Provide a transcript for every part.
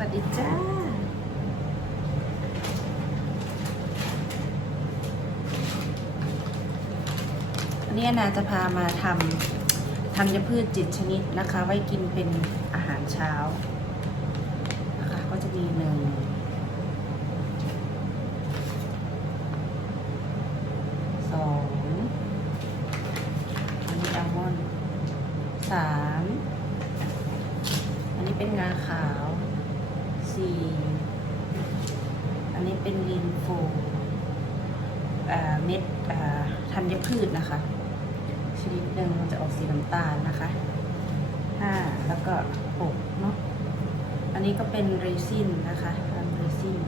วัสดีจ้าวันนี้นาจะพามาทำธัญพืชจิตชนิดนะคะ ไว้กินเป็นอาหารเช้านะคะก็จะมีเนง สอง อันนี้อัลมอนด์สาม อันนี้เป็นงาขาวสี่ อันนี้เป็นลินโฟอ่า เม็ดอ่าธัญพืชนะคะ ชนิดหนึ่งมันจะออกสีน้ำตาลนะคะห้าแล้วก็หกเนาะอันนี้ก็เป็นเรซินนะคะทำเรซิน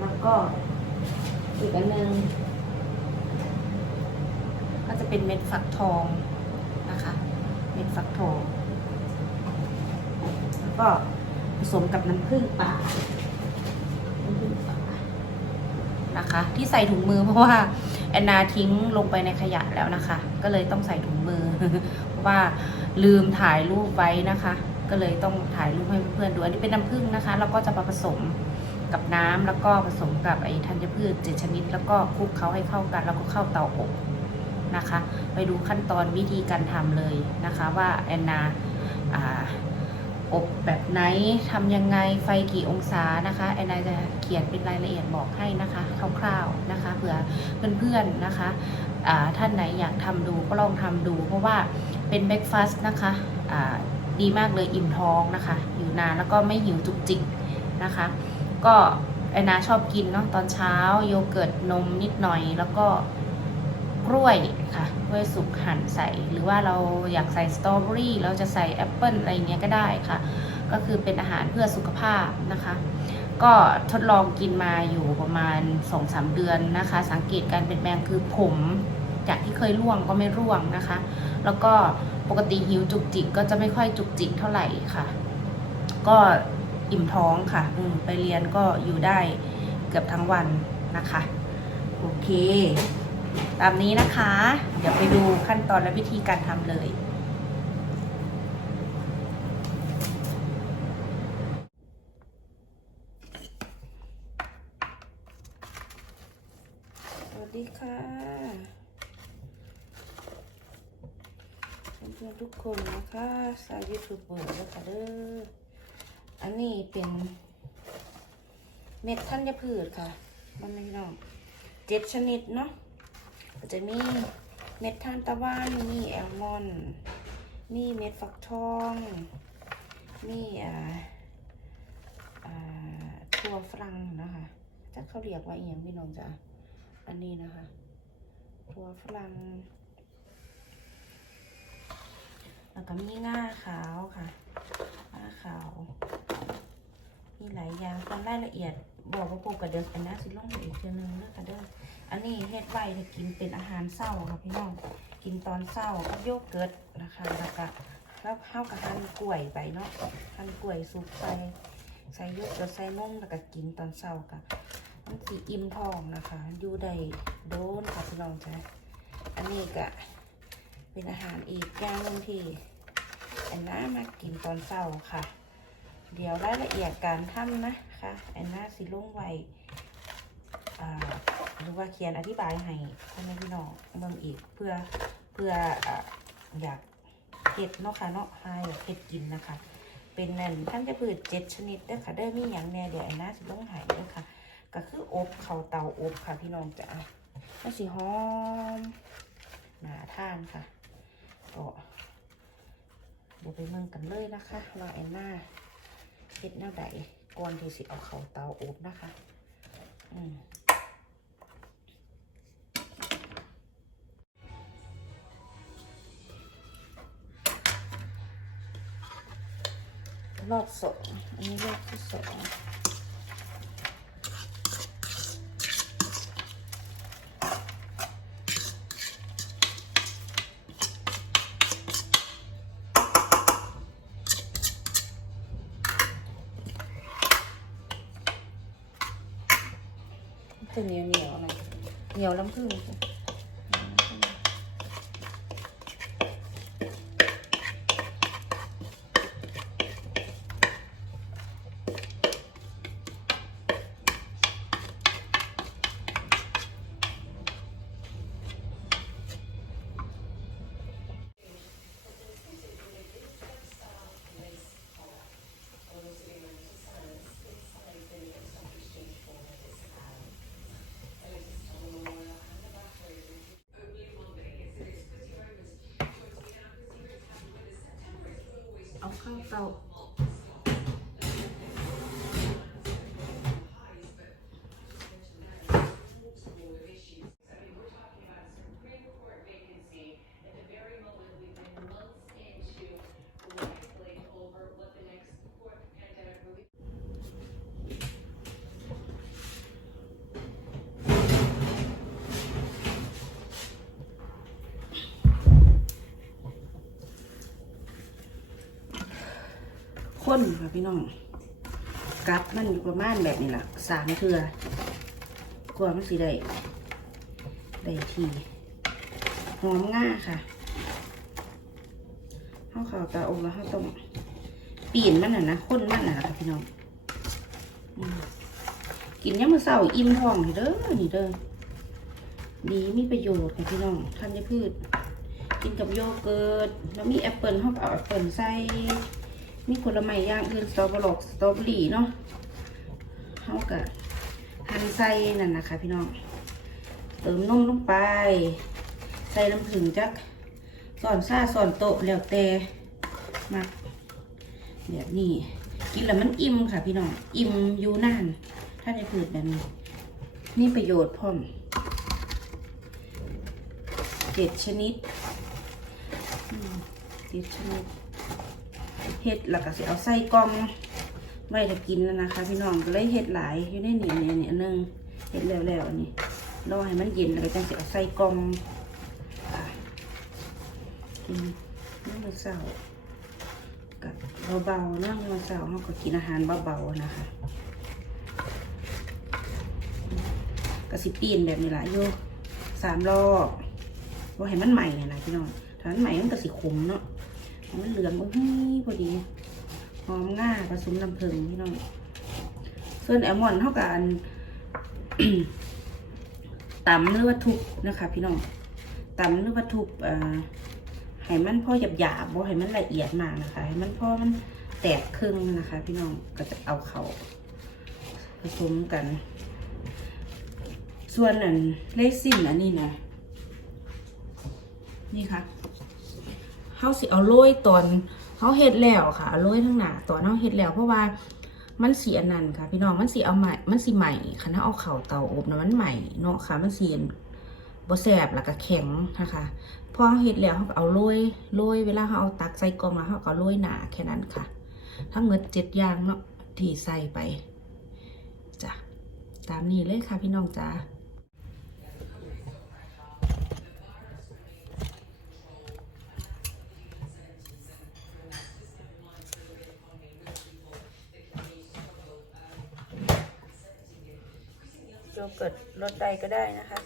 แล้วก็อีกอันหนึ่งก็จะเป็นเม็ดฟักทองนะคะ เม็ดฟักทอง แล้วก็ผสมกับน้ำผึ้งป่าน้ำผึ้งป่า นะคะ ที่ใส่ถุงมือเพราะว่าแอนนาทิ้งลงไปในขยะแล้วนะคะ ก็เลยต้องใส่ถุงมือ เพราะว่าลืมถ่ายรูปไว้นะคะ ก็เลยต้องถ่ายรูปให้เพื่อนๆดูอันนี้เป็นน้ำผึ้งนะคะแล้วก็จะมาผสมกับน้ำแล้วก็ผสมกับไอ้ธัญพืชเจ็ดชนิด แล้วก็คลุกเขาให้เข้ากัน แล้วก็เข้าเตาอบนะคะ ไปดูขั้นตอนวิธีการทำเลยนะคะ ว่าแอนนา อบแบบไหนทำยังไงไฟกี่องศานะคะแอนนาจะเขียนเป็นรายละเอียดบอกให้นะคะคร่าวๆนะคะเผื่อเพื่อนๆนะคะท่านไหนอยากทำดูก็ลองทำดู เพราะว่าเป็นเบรกฟาสต์นะคะดีมากเลยอิ่มท้องนะคะอยู่นานแล้วก็ไม่หิวจุกจิกนะคะ ก็แอนนาชอบกินเนาะตอนเช้าโยเกิร์ตนมนิดหน่อยแล้วก็ กล้วยค่ะกล้วยสุกหั่นใส่ หรือว่าเราอยากใส่สตรอเบอรี่เราจะใส่แอปเปิลอะไรอย่างเงี้ยก็ได้ค่ะ ก็คือเป็นอาหารเพื่อสุขภาพนะคะ ก็ทดลองกินมาอยู่ประมาณ 2-3 เดือนนะคะ สังเกตการเปลี่ยนแปลงคือผมจากที่เคยร่วงก็ไม่ร่วงนะคะ แล้วก็ปกติหิวจุกจิกก็จะไม่ค่อยจุกจิกเท่าไหร่ค่ะ ก็อิ่มท้องค่ะไปเรียนก็อยู่ได้เกือบทั้งวันนะคะ โอเค ตามนี้นะคะ เดี๋ยวไปดูขั้นตอนและวิธีการทำเลยสวัสดีค่ะเพื่อนทุกคนนะคะสายยูทูบเบอร์นะคะเด้ออันนี้เป็นเม็ดธัญพืชค่ะมันไม่น้องเจ็ดชนิดเนาะ จะมีเม็ดทานตะวันมีแอลมอนมีเม็ดฟักทอง มีอ่าอ่าถั่วฝรั่งนะคะจะเขาเรียกว่าอีหยังพี่น้องจ้ะอันนี้นะคะถั่วฝรั่งแล้วก็มีง่าขาวค่ะง่าขาว มีหลายอย่างตอนรายละเอียด บอกว่าปลูกกระเดือกอันนะสิลงอีกเทือนึงเด้อกระเดืออันนี้เฮ็ดไว้ถ้ากินเป็นอาหารเศร้าค่ะพี่น้อง กินตอนเศร้ากับโยเกิร์ตนะคะแล้วก็แล้วข้าวกับหั่นกล้วยไปเนาะหั่นกล้วยสุกใส่ใส่โยเกิร์ตใส่นมแล้วก็กินตอนเศร้ากับมันสีอิ่มท้องนะคะอยู่ได้โดนค่ะพี่น้องจ้ะอันนี้ก็เป็นอาหารอีกอย่างนึงที่แอนนามากินตอนเศร้าค่ะ เดี๋ยวรายละเอียดการทำนะคะแอนนาสิลุ่งไวหรือว่าเขียนอธิบายให้พ่อแม่พี่น้องเมืองอีกเพื่อเพื่อออยากเห็ดเนาะค่ะเนาะให้อยากเห็ดกินนะคะ เป็นนั่นท่านจะพืชเจ็ดชนิดเด้อค่ะเด้อมีอย่างแน่เดี๋ยวแอนนาสิลุ่งให้เด้อค่ะก็คืออบเข่าเตาอบค่ะพี่น้องจ้ะมันสิหอมหนาทานค่ะก็เดี๋ยวไปเมืองกันเลยนะคะว่าแอนนา เฮ็ดแนวใดก่อนที่สิเอาเข้าเตาอบนะคะ อืมรอบสองอันนี้รอบที่สอง จะเหนียวเหนียวๆหน่อยเหนียวล้ำพึ่ง เข้นค่ะพี่น้องกัดมันอยู่ประมาณแบบนี้แหละสามเทือกลัวมันสิได้ได้ทีหอมง่าค่ะข้าวขาวตาอบแล้วข้าวต้มปีนมันน่ะนะข้นมันน่ะนะคะพี่น้องกินยามมื้อเช้าอิ่มท้องเด้อนี่เด้อดีมีประโยชน์ค่ะพี่น้องธัญพืช กินกับโยเกิร์ตแล้วมีแอปเปิลเขาก็เอาแอปเปิลใส่ มีผลไม้ย่างอื่นสตรอเบอร์สตรอเบอรี่เนาะเขาก็หั่นใส่นั่นนะคะพี่น้อง เติมนมลงไป ใส่น้ำผึ้งจักสอนซ่าสอนโตแล้วแต่มาแบบนี้กินแล้วมันอิ่มค่ะพี่น้อง อิ่มอยู่นาน ถ้าในผืดแบบนี้มีประโยชน์พร้อมเจ็ดชนิดเจ็ดชนิด เห็ดแล้วก็สิเอาใส่กล่องไว้จะกินแล้วนะคะ พี่น้องก็เลยเห็ดหลายอยู่ในนี่นี่นี่อันหนึงเห็ดแล้วแล้วอันนี้รอให้มันเย็นแล้วก็จังสิเอาใส่กล่องกินน้ำมันเสาร์กับเบาๆน้ำมันเสาร์เราก็กินอาหารเบาๆนะคะก็สิปีนแบบนี้หละโยสามรอบว่าให้มันใหม่เนี่ยนะพี่น้องถ้ามันใหม่มันก็สิขมเนาะ มันเหลืองโอ้ยพอดีหอมง่าผสมลำเพลิงพี่น้องส่วนแอลมอนเท่ากับตำหรือว่าทุบนะคะ พี่น้องตำหรือว่าทุบเอ่อให้มันพอหยาบหยาบบ่ให้มันละเอียดมากนะคะให้มันพอมันแตกครึ่งนะคะ พี่น้องก็จะเอาเขาผสมกัน ส่วนอันเลซินอันนี้นะนี่ค่ะ เขาสิเอาโรยตอนเขาเฮ็ดแล้วค่ะเอาโรยทั้งหน้าตอนเขาเฮ็ดแล้ว เพราะว่ามันสีอันนั้นค่ะ พี่น้องมันสีเอาใหม่ มันสีใหม่คันถ้าเอาเข่าเตาอบนะมันใหม่เนาะค่ะ มันสีบ่แสบแล้วก็แข็งนะคะพอเขาเฮ็ดแล้วเขาก็เอาโรยโรยเวลาเขาเอาตักใส่กล่องแล้วเขาก็โรยหนาแค่นั้นค่ะ ทั้งหมดเจ็ดอย่างเนาะที่ใส่ไปจ้ะตามนี้เลยค่ะพี่น้องจ้า เกิร์ตรสใดก็ได้นะคะ